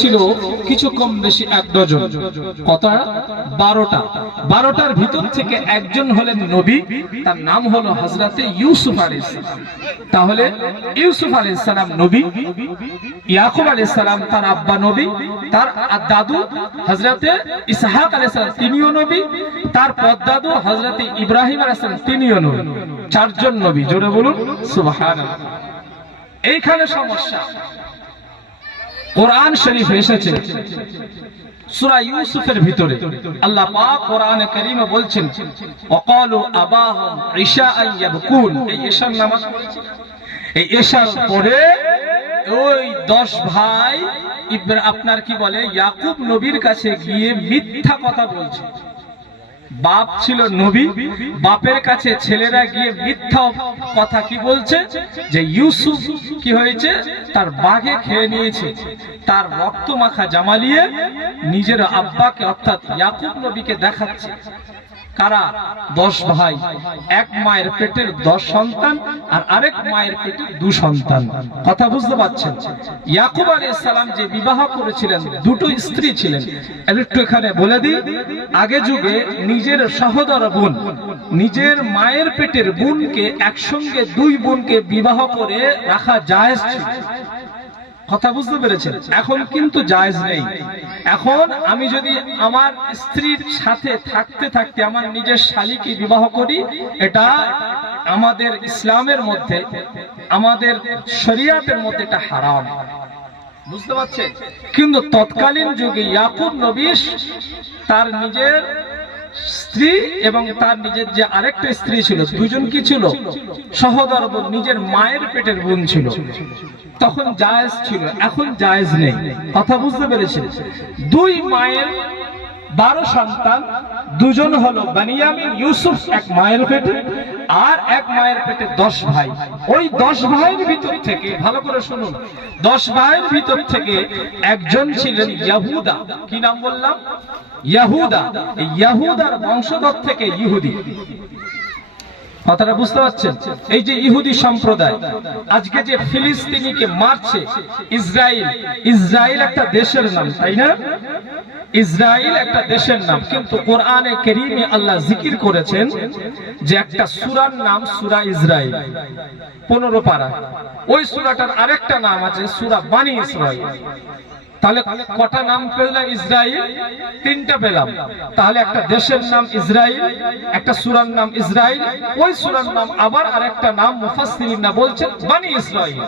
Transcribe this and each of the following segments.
ছিল কিছু কম বেশি এক ডজন। কত বারোটা। বারোটার ভিতর থেকে একজন হলেন নবী, তার নাম হলো হজরতে ইউসুফ আলাইহিস সালাম। তাহলে ইউসুফ আলাইহিস সালাম নবী, ইয়াকুব আলাইহিস সালাম তার আব্বা নবী, তার দাদু হজরতে ইসহাক আলাইহিস সালাম তিনিও নবী, তার পদদাদু হজরতে ইব্রাহিম আলাইহিস সালাম তিনিও নবী। চারজন নবী, জোরে বলুন, সুবহানাল্লাহ। এইখানে সমস্যা। কোরআন শরীফ এসেছে। সূরা ইউসুফের ভিতরে। আল্লাহ পাক কোরআনে কারীমে বলছেন ওয়াকালু আবাহ ঈশা ইয়াবকুন। এই ঈশার নামাজ এই ঈশার পরে ওই 10 ভাই আপনার কি বলে, ইয়াকুব নবীর কাছে গিয়ে মিথ্যা কথা বলছে। বাপ ছিল নবী, বাপের কাছে ছেলেরা গিয়ে মিথ্যা কথা কি বলছে? যে ইউসুফ কি হয়েছে? তার বাঘে খেয়ে নিয়েছে। তার রক্ত মাখা জামালিয়ে নিজের আব্বাকে অর্থাৎ ইয়াকুব নবীকে দেখাচ্ছে। কারা? দশ ভাই। এক মায়ের পেটের দশ সন্তান আর আরেক মায়ের পেটের দু সন্তান। কথা বুঝতে পারছেন? ইয়াকুব আলাইহিস সালাম যে বিবাহ করেছিলেন, দুটো স্ত্রী ছিলেন। একটু এখানে বলে দিই, আগে যুগে নিজের সহোদর বোন, নিজের মায়ের পেটের বোনকে একসঙ্গে দুই বোনকে বিবাহ করে রাখা যায় ছিল। কথা বুঝতে পেরেছেন? এখন কিন্তু জায়েজ নেই। এখন আমি যদি আমার স্ত্রীর সাথে থাকতে থাকতে আমার নিজের শালীকে বিবাহ করি, এটা আমাদের ইসলামের মধ্যে, আমাদের শরিয়াতের মধ্যে এটা হারাম। বুঝতে পারছেন? কিন্তু তৎকালীন যুগে ইয়াকুব নবী তার নিজের স্ত্রী এবং তার নিজের যে আরেকটা স্ত্রী ছিল দুজন কি ছিল? সহদর নিজের মায়ের পেটের বোন ছিল। তখন জায়েজ ছিল, এখন জায়েজ নেই। কথা বুঝতে পেরেছেন? দুই মায়ের বারো সন্তান, দুজন হলো বানিয়ামিন ইউসুফ, এক মায়ের পেটে, আর এক মায়ের পেটে দশ ভাই। ওই দশ ভাইয়ের ভিতর থেকে, ভালো করে শুনুন, দশ ভাইয়ের ভিতর থেকে একজন ছিলেন ইয়াহুদা। কি নাম বললাম? ইয়াহুদা। ইয়াহুদার বংশধর থেকে ইহুদি। কথাটা বুঝতে পারছেন? এই যে ইহুদি সম্প্রদায়, আজকে যে ফিলিস্তিনিকে মারছে ইসরায়েল ইসরায়েল একটা দেশের নাম, তাই না? ইসরায়েল একটা দেশের নাম, কিন্তু কোরআনে কেরিমে আল্লাহ জিকির করেছেন যে একটা সুরার নাম সুরা ইসরায়েল পনেরো পারা। ওই সুরাটার আরেকটা নাম আছে সুরা বানি ইসরায়েল তাহলে কটা নাম পেলাম ইসরায়েল তিনটা পেলাম। তাহলে একটা দেশের নাম ইসরায়েল একটা সুরার নাম ইসরায়েল ওই সুরার নাম আবার আরেকটা নাম মুফাসসিরিন না বলছেন বানি ইসরায়েল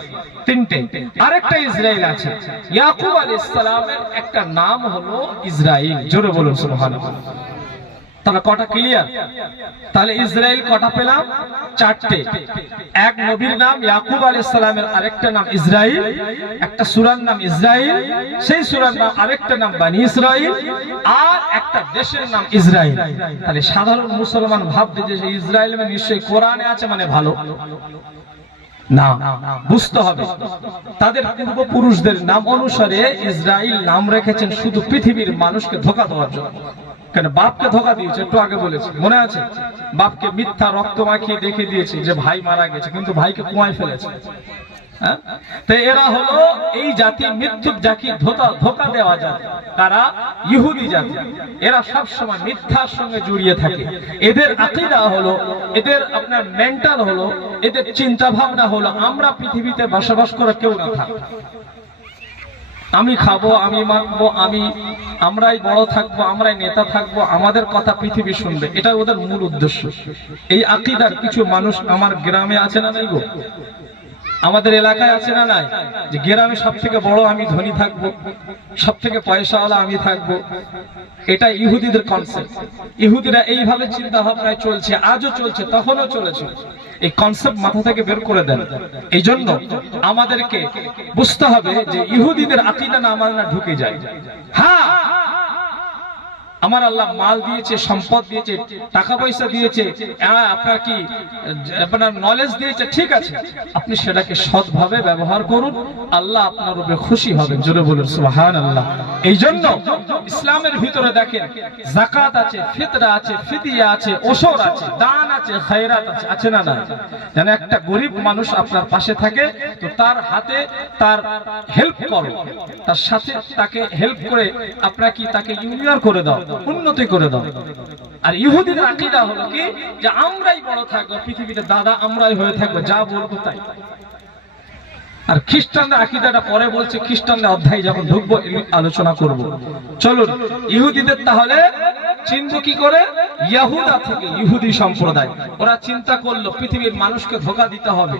তিনটে। আরেকটা ইসরায়েল আছে। ইয়াকুব আলাইহিস সালামের একটা নাম হলো ইসরায়েল জোরে বলুন সুবহানাল্লাহ। তাহলে কটা ক্লিয়ার তাহলে ইসরায়েল কটা পেলাম? চারটে। এক নবীর নাম ইয়াকুব আলাইহিস সালামের আরেকটা নাম ইসরায়েল একটা সূরার নাম ইসরায়েল সেই সূরার নাম আরেকটা নাম বানি ইসরায়েল আর একটা দেশের নাম ইসরায়েল তাহলে সাধারণ মুসলমান ভাবতে যে ইসরায়েল মানে নিশ্চয়ই কোরআনে আছে মানে ভালো। না, বুঝতে হবে। তাদের পূর্বপুরুষদের নাম অনুসারে ইসরায়েল নাম রেখেছেন শুধু পৃথিবীর মানুষকে ধোকা দেওয়ার জন্য। কেন বাপকে ধোকা দিয়েছে? একটু আগে বলেছি। মনে আছে? বাপকে মিথ্যা রক্ত মাখিয়ে দেখে দিয়েছে যে ভাই মারা গেছে, কিন্তু ভাইকে কুয়ায় ফেলেছে। হ্যাঁ? এরা হলো এই জাতি মৃত্যুর জাতি ধোকা দেওয়া জাতি। তারা ইহুদি জাতি। এরা সব সময় মিথ্যার সঙ্গে জড়িয়ে থাকে। এদের আকিদা হলো, এদের আপনার মেন্টাল হলো, এদের চিন্তা ভাবনা হলো, আমরা পৃথিবীতে বসবাস করে কেউ না আমি খাব, আমি মাখবো, আমি, আমরাই বড় থাকব, আমরাই নেতা থাকব, আমাদের কথা পৃথিবী শুনবে। এটা ওদের মূল উদ্দেশ্য। এই আকিদার কিছু মানুষ আমার গ্রামে আছে না নাই গো? আমাদের এলাকায় আছে না নাই? যে গ্রামে সব থেকে বড় আমি ধনী থাকব সব থেকে পয়সাওয়ালা আমি থাকব, এটা ইহুদিদের কনসেপ্ট ইহুদিরা এইভাবে চিন্তা ভাবনায় চলছে, আজও চলছে, তখনও চলেছে। এই কনসেপ্ট মাথা থেকে বের করে দেন। এই জন্য আমাদেরকে বুঝতে হবে যে ইহুদিদের আকিদা না আমার না ঢুকে যায়। হ্যাঁ আমার আল্লাহ মাল দিয়েছে, সম্পদ দিয়েছে, টাকা পয়সা দিয়েছে আপনার কি, আপনার নলেজ দিয়েছে? ঠিক আছে। আপনি সেটাকে সৎভাবে ব্যবহার করুন, আল্লাহ আপনার উপরে খুশি হবেন। জোরে বলুন সুবহান আল্লাহ এই জন্য ইসলামের ভিতরে দেখেন জাকাত আছে, ফিতরা আছে, ফিদিয়া আছে, ওসর আছে, দান আছে, খায়রাত আছে আছে না না যেন একটা গরিব মানুষ আপনার পাশে থাকে, তো তার হাতে তার হেল্প করো। তার সাথে তাকে হেল্প করে আপনার কি তাকে ইউনিয়ন করে দাও। উন্নতি করে দাও। আর ইহুদিদের আকীদা হলো কি? যে আমরাই বড় থাকব, পৃথিবীতে দাদা আমরাই হয়ে থাকব, যা বলব তাই। আর খ্রিস্টানদের আকিদাটা পরে বলছে, খ্রিস্টানদের অধ্যায় যখন ঢুকবো আলোচনা করব। চলুন, ইহুদিদের তাহলে চিনবো কি করে? ইয়াহুদা থেকে ইহুদি সম্প্রদায়। ওরা চিন্তা করল, পৃথিবীর মানুষকে ধোকা দিতে হবে।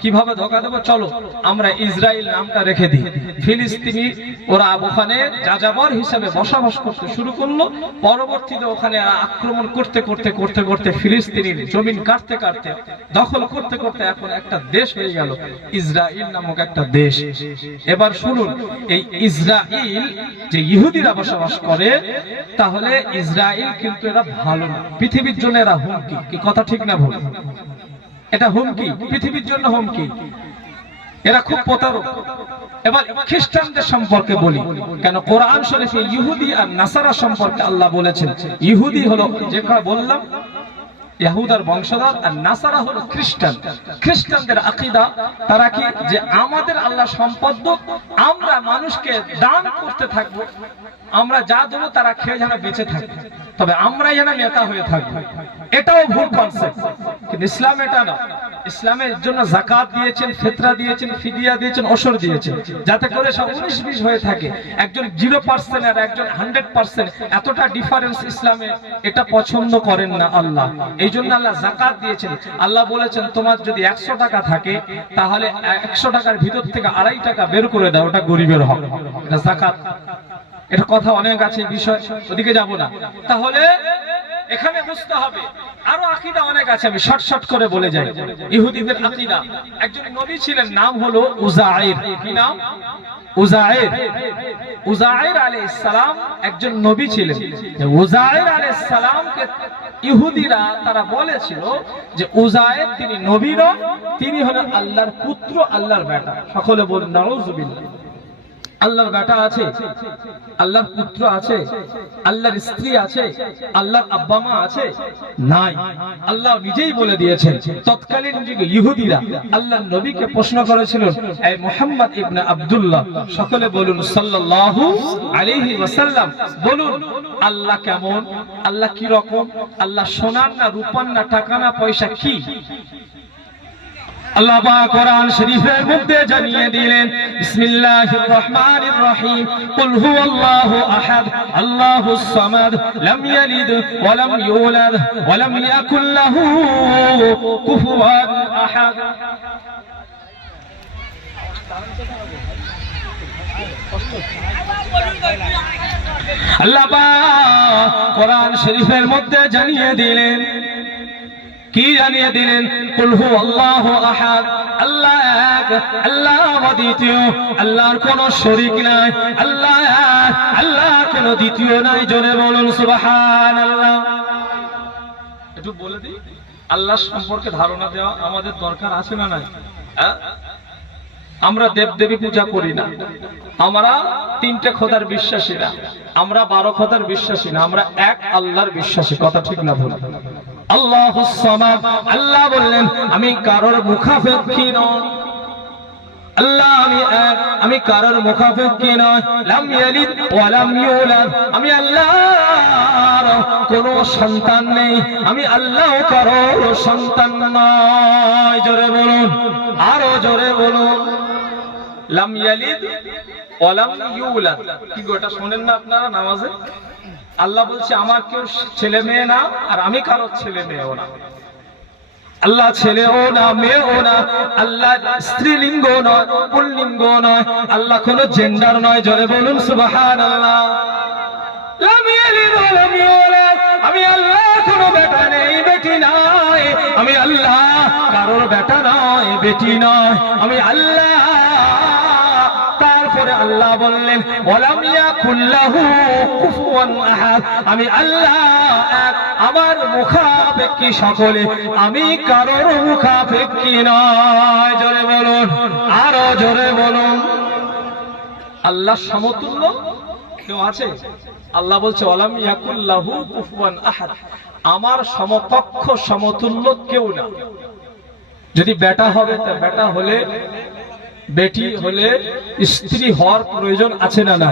কীভাবে ধোকা দেবো? চলো, আমরা ইসরায়েল নামটা রেখে দিই। ফিলিস্তিনি ওরা ওখানে যাযাবর হিসাবে বসবাস করতে শুরু করল। পরবর্তীতে ওখানে আক্রমণ করতে করতে করতে করতে ফিলিস্তিনির জমিন কাটতে কাটতে, দখল করতে করতে এখন একটা দেশ হয়ে গেল। ইসরায়েল নামক একটা দেশ। এবার শুনুন, এই ইসরায়েল যে ইহুদিরা বসবাস করে, তাহলে ইসরায়েল কিন্তু এরা ভালো না। পৃথিবীর জন্য এরা হুমকি। কি কথা ঠিক না ভুল? এটা হুমকি, পৃথিবীর জন্য হুমকি। এরা খুব প্রতারক। এবার খ্রিস্টানদের সম্পর্কে বলি, কেন কোরআন শরীফে ইহুদি আর নাসারা সম্পর্কে আল্লাহ বলেছেন। ইহুদি হলো যে বললাম ইয়াহুদার বংশধর আর নাসারা হলো খ্রিস্টান। খ্রিস্টানদের আকিদা তারা কি যে আমাদের আল্লাহ সম্পদ আমরা মানুষকে দান করতে থাকব, আমরা যা দেবো তারা খেয়ে যেন বেঁচে থাকবে। তবে আমরা যেন নেতা হয়ে থাকব। এটাও ভুল কনসেপ্ট কিন্তু ইসলাম এটা না। ইসলামের জন্য জাকাত দিয়েছেন, ফিতরা দিয়েছেন, ফিদিয়া দিয়েছেন ওসর দিয়েছেন। যাতে করে সব উনিশ বিশ হয়ে থাকে। একজন জিরো পার্সেন্ট আর একজন হান্ড্রেড পার্সেন্ট এতটা ডিফারেন্স ইসলামে এটা পছন্দ করেন না আল্লাহ। এই জন্য আল্লাহ জাকাত দিয়েছেন। আল্লাহ বলেছেন, তোমার যদি একশো টাকা থাকে, তাহলে একশো টাকার ভিতর থেকে আড়াই টাকা বের করে দাও, ওটা গরিবের হক। এটা জাকাত এটা কথা অনেক আছে বিষয়, ওদিকে যাব না। তাহলে এখানে বুঝতে হবে, আরও আকিদা অনেক আছে, আমি শর্ট শর্ট করে বলে যাই। ইহুদিদের আকিদা। একজন নবী ছিলেন, নাম হলো উজাইর। কি নাম? উজাইর। উজাইর আলাইহিস সালাম একজন নবী ছিলেন। উজাইর আলাইহিস সালামকে ইহুদিরা, তারা বলেছিল যে উজাইর তিনি নবী তিনি হলেন আল্লাহর পুত্র, আল্লাহর বেটা। সকলে বলুন, নাউজুবিল্লাহ। আল্লাহর বেটা আছে, আল্লাহর পুত্র আছে, আল্লাহর স্ত্রী আছে, আল্লাহর আব্বা মা আছে, নাই। আল্লাহ নিজেই বলে দিয়েছেন, তৎকালীন যুগে ইহুদিরা আল্লাহর নবীকে প্রশ্ন করেছিলেন এই মুহাম্মদ ইবনে আব্দুল্লাহ, সকলে বলুন সাল্লাল্লাহু আলাইহি ওয়াসাল্লাম, বলুন, আল্লাহ কেমন? আল্লাহ কি রকম? আল্লাহ সোনার না রূপার না টাকা না পয়সা কি? আল্লাহ পাক কোরআন শরীফের মধ্যে জানিয়ে দিলেন, বিসমিল্লাহির রহমানির রহিম। কুল হুয়াল্লাহু আহাদ আল্লাহুস সামাদ, লাম ইয়ালিদ ওয়া লাম ইউলাদ ওয়া লাম ইয়াকুল লাহু কুফুয়ান আহাদ। আল্লাহ কোরআন শরীফের মধ্যে জানিয়ে দিলেন কি জানিয়ে দিলেন? কুল হু আল্লাহ আহাদ। আল্লাহ এক, আল্লাহ দ্বিতীয় আল্লাহর কোন শরীক নাই। আল্লাহ এক আল্লাহ কোনো দ্বিতীয় নাই। জোরে বলুন, সুবহানাল্লাহ। একটু বলে দিই আল্লাহ সম্পর্কে ধারণা দেওয়া আমাদের দরকার আছে না নাই? হ্যাঁ? আমরা দেব দেবী পূজা করি না। আমরা তিনটে খোদার বিশ্বাসী না। আমরা বারো খোদার বিশ্বাসী না। আমরা এক আল্লাহর বিশ্বাসী। কথা ঠিক না ভুল? আল্লাহ আল্লাহ বললেন, আমি কারোর মুখাপেক্ষী নয় আল্লাহ, আমি আমি কারোর মুখাপেক্ষী নয় আমি আল্লাহর কোনো সন্তান নেই। আমি আল্লাহ কারোর সন্তান নয়। জোরে বলুন, আরও জোরে বলুন। লাম ইয়ালিদ ওয়া ইউলাদ। কি গো, এটা শুনেন না আপনারা নামাজে? আল্লাহ বলছে, আমার কেউ ছেলে মেয়ে না, আর আমি কারও ছেলে মেয়েও না। আল্লাহ ছেলেও না, মেয়েও না, আল্লাহ স্ত্রীলিঙ্গ নয় পুল্লিঙ্গ নয়, আল্লাহ কোনো জেন্ডার নয়। জলে বলুন সুবাহান আল্লাহ আমি আল্লাহ কোনো বেটা নেই, বেটি নয় আমি আল্লাহ কারোর বেটা নয়, বেটি নয়। আমি আল্লাহ তারপরে আল্লাহ বললেন আমি আল্লাহ এক, আমার মুখাপেক্ষী সকলে। আমি কারোর মুখাপেক্ষী নয়। জোরে বলুন, আরও জোরে বলুন। আল্লাহ সমতুল্য কেউ আছে? আল্লাহ বলছে, ওয়ালাম ইয়াকুল্লাহু কুফুয়ান আহাদ। আমার সমকক্ষ সমতুল্য কেউ না। যদি বেটা হবে, তা বেটা হলে বেটি হলে স্ত্রী হওয়ার প্রয়োজন আছে না না